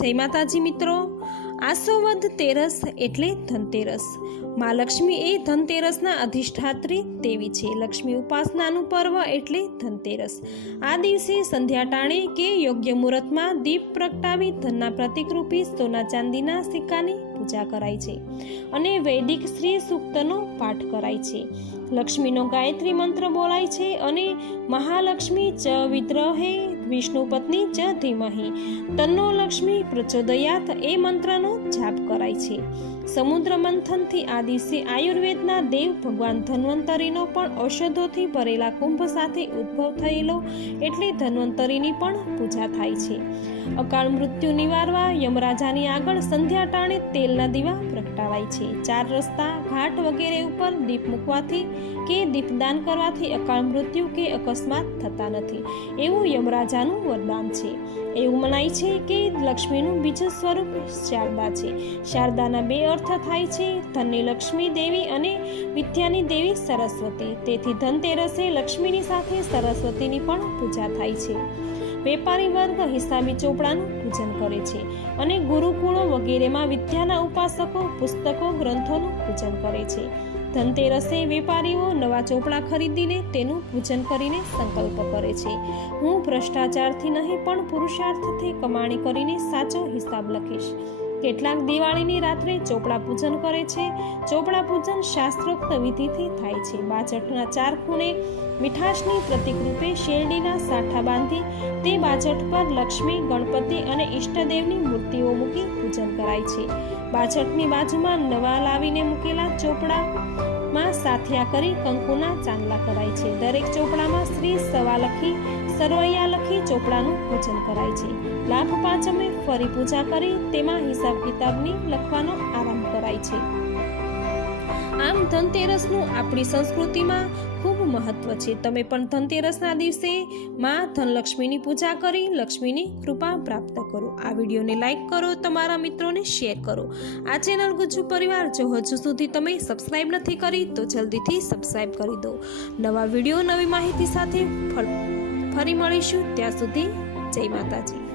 જય માતાજી મિત્રો. આસોવદ તેરસ એટલે ધનતેરસ. મા લક્ષ્મી એ ધનતેરસના અધિષ્ઠાત્રી દેવી છે. લક્ષ્મી ઉપાસનાનું પર્વ એટલે ધનતેરસ. આ દિવસે સંધ્યા ટાણે કે યોગ્ય મુહૂર્તમાં દીપ પ્રગટાવી ધનના પ્રતિકરૂપી સોના ચાંદીના સિક્કાની પૂજા કરાય છે અને વૈદિક શ્રી સૂક્તનો પાઠ કરાય છે. લક્ષ્મીનો ગાયત્રી મંત્ર બોલાય છે અને મહાલક્ષ્મી ચ વિદ્રહે વિષ્ણુ પત્ની ચ ધીમહી. તન્નો લક્ષ્મી પ્રચોદયાત એ મંત્રનો જાપ કરાય છે. સમુદ્ર મંથનથી આ દિવસે આયુર્વેદના દેવ ભગવાન ધન્વંતરીનો પણ ઔષધોથી ભરેલા કુંભ સાથે ઉદ્ભવ થયેલો એટલે ધન્વંતરીની પણ પૂજા થાય છે. અકાળ મૃત્યુ નિવારવા યમરાજાની આગળ સંધ્યા ટાણે તેલના દીવા પ્રગટાવાય છે. ચાર રસ્તા, ઘાટ વગેરે ઉપર દીપ મૂકવાથી કે દીપદાન કરવાથી અકાળ મૃત્યુ કે અકસ્માત થતા નથી. એવું યમરાજાનું વરદાન છે. એવું મનાય છે કે લક્ષ્મીનું બીજું સ્વરૂપ શારદા છે. શારદાના બે અર્થ થાય છે, ધનની લક્ષ્મી દેવી અને વિદ્યાની દેવી સરસ્વતી. તેથી ધનતેરસે લક્ષ્મીની સાથે સરસ્વતીની પણ પૂજા થાય છે. વેપારી વર્ગ હિસાબી ચોપડાનું પૂજન કરે છે અને ગુરુકુળો વગેરેમાં વિદ્યાના ઉપાસકો, પુસ્તકો, ગ્રંથોનું પૂજન કરે છે. ધનતેરસે વેપારીઓ નવા ચોપડા ખરીદીને તેનું પૂજન કરીને સંકલ્પ કરે છે. હું ભ્રષ્ટાચારથી નહીં, પણ પુરુષાર્થથી કમાણી કરીને સાચો હિસાબ લખીશ. કેટલાક દિવાળીની રાત્રે ચોપડા પૂજન કરે છે. ચોપડા પૂજન શાસ્ત્રોક્ત વિધિથી થાય છે. બાજટના ચાર ખૂણે મીઠાશની પ્રતિકરૂપે શેરડીના સાઠા બાંધી તે બાજટ પર લક્ષ્મી, ગણપતિ અને ઈષ્ટદેવની મૂર્તિઓ મૂકી પૂજન કરાય છે. બાછટની બાજુમાં નવા લાવીને મૂકેલા ચોપડામાં સાથિયા કરી કંકુના ચાંદલા કરાય છે. દરેક ચોપડામાં શ્રી સવા લખી, સરવૈયા લખી ચોપડાનું પૂજન કરાય છે. લાભ પાંચમે ફરી પૂજા કરી, તેમાં હિસાબ કિતાબની લખવાનો આરંભ કરાય છે. આમ ધનતેરસનું આપણી સંસ્કૃતિમાં ખૂબ મહત્વ છે. તમે પણ ધનતેરસના દિવસે માં ધનલક્ષ્મીની પૂજા કરી, લક્ષ્મીની કૃપા પ્રાપ્ત કરો. આ વિડીયોને લાઇક કરો, તમારા મિત્રોને શેર કરો. આ ચેનલ ગુજુ પરિવાર જો હજુ સુધી તમે સબસ્ક્રાઈબ નથી કરી, તો જલ્દીથી સબસ્ક્રાઈબ કરી દો. નવા વીડિયો, નવી માહિતી સાથે ફરી મળીશું. ત્યાં સુધી જય માતાજી.